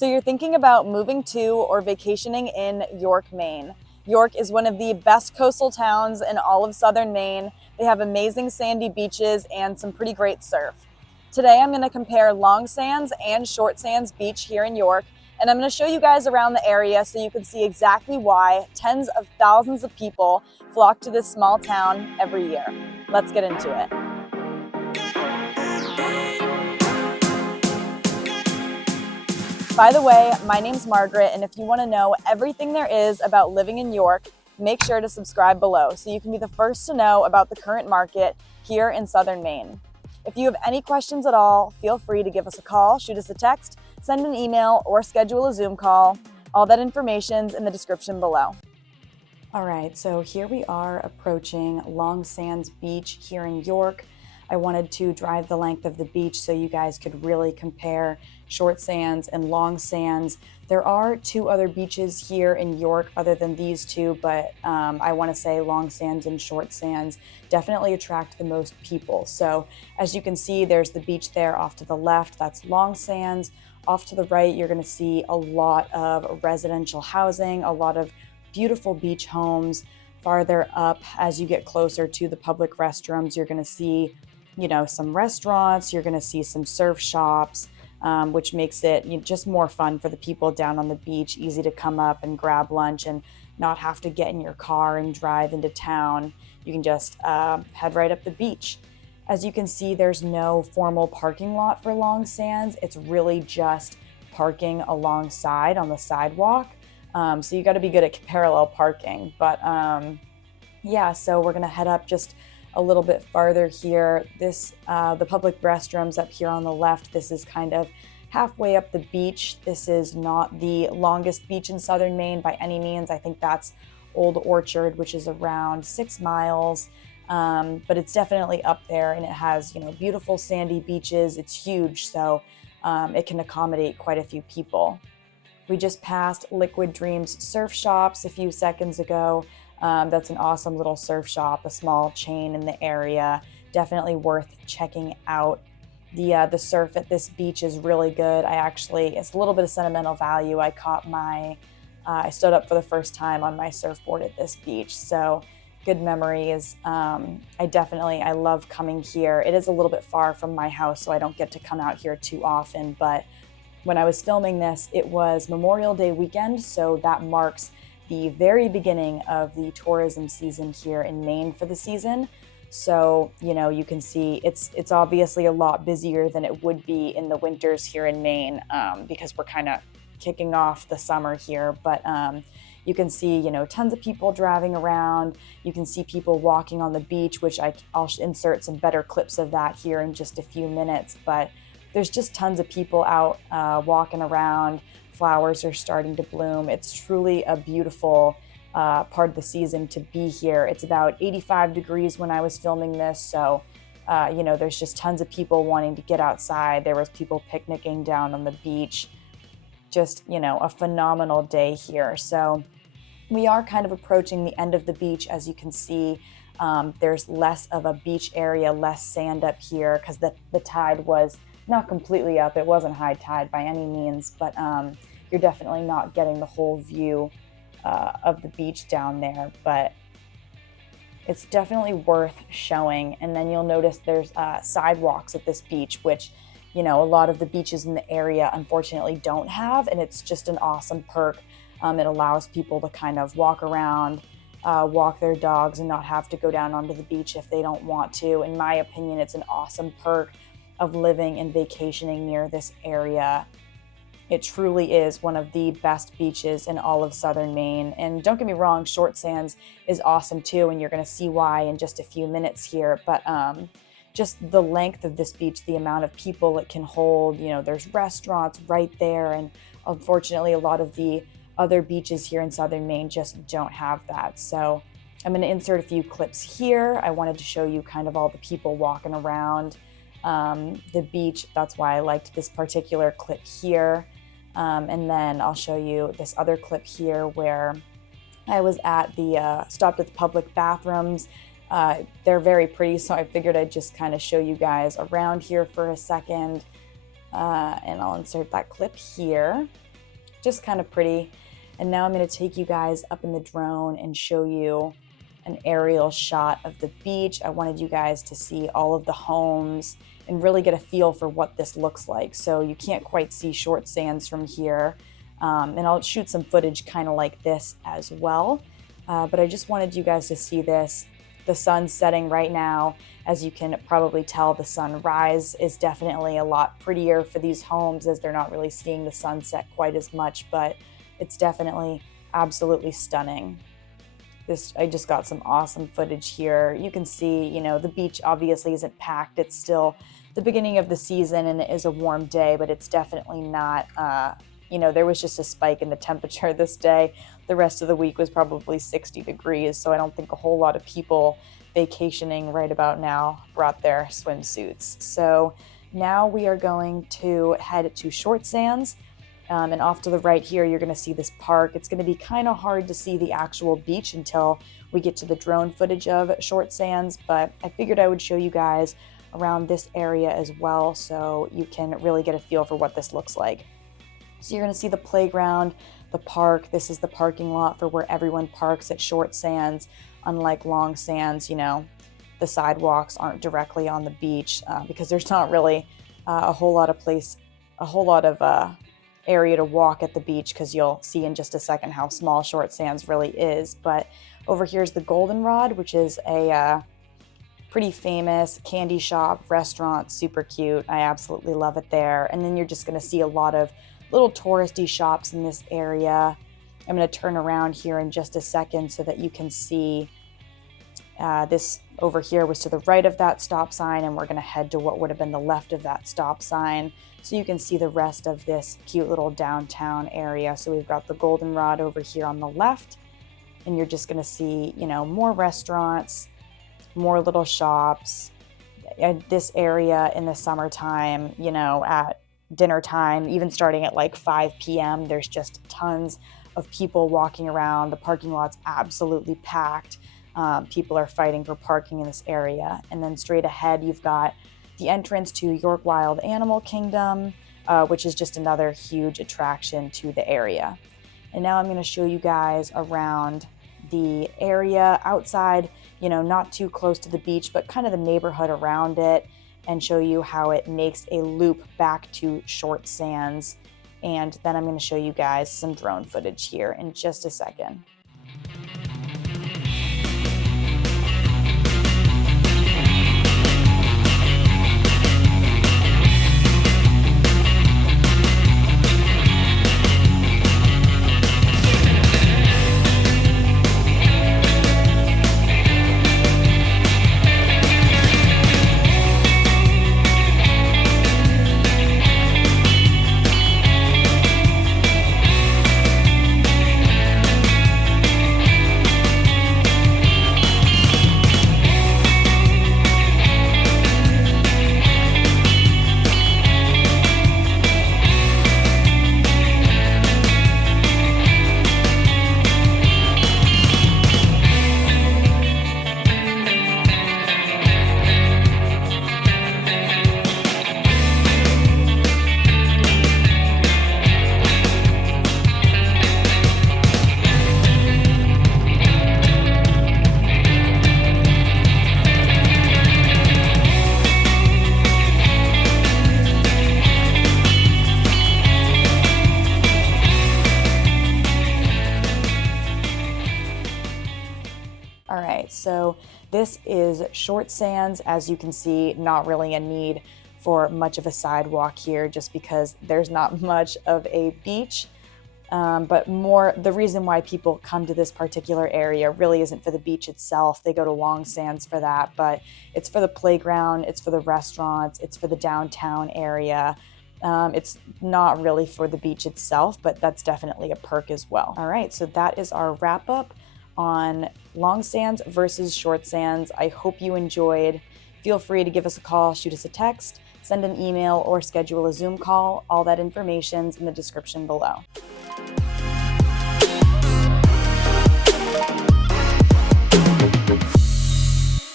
So you're thinking about moving to or vacationing in York, Maine. York is one of the best coastal towns in all of southern Maine. They have amazing sandy beaches and some pretty great surf. Today I'm going to compare Long Sands and Short Sands Beach here in York, and I'm going to show you guys around the area so you can see exactly why tens of thousands of people flock to this small town every year. Let's get into it. By the way, my name's Margaret, and if you want to know everything there is about living in York, make sure to subscribe below so you can be the first to know about the current market here in southern Maine. If you have any questions at all, feel free to give us a call, shoot us a text, send an email, or schedule a Zoom call. All that information's in the description below. All right, so here we are approaching Long Sands Beach here in York. I wanted to drive the length of the beach so you guys could really compare Short Sands and Long Sands. There are two other beaches here in York other than these two, but I want to say Long Sands and Short Sands definitely attract the most people. So as you can see, there's the beach there off to the left. That's Long Sands. Off to the right, you're going to see a lot of residential housing, a lot of beautiful beach homes. Farther up, as you get closer to the public restrooms, you're going to see some restaurants, you're going to see some surf shops, which makes it just more fun for the people down on the beach, easy to come up and grab lunch and not have to get in your car and drive into town. You can just head right up the beach. As you can see, there's no formal parking lot for Long Sands. It's really just parking alongside on the sidewalk. So you got to be good at parallel parking. But yeah, so we're going to head up just a little bit farther here. The public restrooms up here on the left, this is kind of halfway up the beach. This is not the longest beach in southern Maine by any means. I think that's Old Orchard, which is around 6 miles. But it's definitely up there, and it has, beautiful sandy beaches. It's huge, so it can accommodate quite a few people. We just passed Liquid Dreams Surf Shops a few seconds ago. That's an awesome little surf shop, a small chain in the area. Definitely worth checking out. The surf at this beach is really good. It's a little bit of sentimental value. I stood up for the first time on my surfboard at this beach, so good memories. I love coming here. It is a little bit far from my house, so I don't get to come out here too often, but when I was filming this, it was Memorial Day weekend, so that marks the very beginning of the tourism season here in Maine for the season. So, you can see it's obviously a lot busier than it would be in the winters here in Maine, because we're kind of kicking off the summer here. But you can see, tons of people driving around. You can see people walking on the beach, which I'll insert some better clips of that here in just a few minutes. But there's just tons of people out walking around. Flowers are starting to bloom. It's truly a beautiful part of the season to be here. It's about 85 degrees when I was filming this, so there's just tons of people wanting to get outside. There was people picnicking down on the beach. Just, a phenomenal day here. So we are kind of approaching the end of the beach. As you can see, there's less of a beach area, less sand up here because the tide was not completely up. It wasn't high tide by any means, but you're definitely not getting the whole view of the beach down there, but it's definitely worth showing. And then you'll notice there's sidewalks at this beach, which, a lot of the beaches in the area unfortunately don't have, and it's just an awesome perk. It allows people to kind of walk around, walk their dogs, and not have to go down onto the beach if they don't want to. In my opinion, it's an awesome perk of living and vacationing near this area. It truly is one of the best beaches in all of southern Maine. And don't get me wrong, Short Sands is awesome too, and you're going to see why in just a few minutes here. But just the length of this beach, the amount of people it can hold, there's restaurants right there. And unfortunately, a lot of the other beaches here in southern Maine just don't have that. So I'm going to insert a few clips here. I wanted to show you kind of all the people walking around the beach. That's why I liked this particular clip here. And then I'll show you this other clip here where I was at stopped at the public bathrooms. They're very pretty, so I figured I'd just kind of show you guys around here for a second. And I'll insert that clip here. just kind of pretty. And now I'm going to take you guys up in the drone and show you an aerial shot of the beach. I wanted you guys to see all of the homes and really get a feel for what this looks like. So you can't quite see Short Sands from here. And I'll shoot some footage kind of like this as well. But I just wanted you guys to see this. The sun's setting right now. As you can probably tell, the sunrise is definitely a lot prettier for these homes as they're not really seeing the sunset quite as much, but it's definitely absolutely stunning. I just got some awesome footage here. You can see, you know, the beach obviously isn't packed. It's still the beginning of the season and it is a warm day, but it's definitely not, you know, there was just a spike in the temperature this day. The rest of the week was probably 60 degrees, so I don't think a whole lot of people vacationing right about now brought their swimsuits. So now we are going to head to Short Sands. And off to the right here, you're going to see this park. It's going to be kind of hard to see the actual beach until we get to the drone footage of Short Sands, but I figured I would show you guys around this area as well so you can really get a feel for what this looks like. So you're going to see the playground, the park. This is the parking lot for where everyone parks at Short Sands. Unlike Long Sands, you know, the sidewalks aren't directly on the beach because there's not really a whole lot of area to walk at the beach, because you'll see in just a second how small Short Sands really is. But over here's the Goldenrod, which is a pretty famous candy shop, restaurant, super cute. I absolutely love it there. And then you're just going to see a lot of little touristy shops in this area. I'm going to turn around here in just a second so that you can see this over here was to the right of that stop sign, and we're going to head to what would have been the left of that stop sign so you can see the rest of this cute little downtown area. So we've got the Goldenrod over here on the left, and you're just going to see, you know, more restaurants, more little shops. This area in the summertime, you know, at dinner time, even starting at like 5 p.m., there's just tons of people walking around. The parking lot's absolutely packed. People are fighting for parking in this area. And then straight ahead, you've got the entrance to York Wild Animal Kingdom, which is just another huge attraction to the area. And now I'm going to show you guys around the area outside, you know, not too close to the beach, but kind of the neighborhood around it, and show you how it makes a loop back to Short Sands. And then I'm going to show you guys some drone footage here in just a second. All right, so this is Short Sands. As you can see, not really a need for much of a sidewalk here just because there's not much of a beach. But more, the reason why people come to this particular area really isn't for the beach itself. They go to Long Sands for that, but it's for the playground, it's for the restaurants, it's for the downtown area. It's not really for the beach itself, but that's definitely a perk as well. All right, so that is our wrap up on Long Sands versus Short Sands. I hope you enjoyed. Feel free to give us a call, shoot us a text, send an email, or schedule a Zoom call. All that information's in the description below.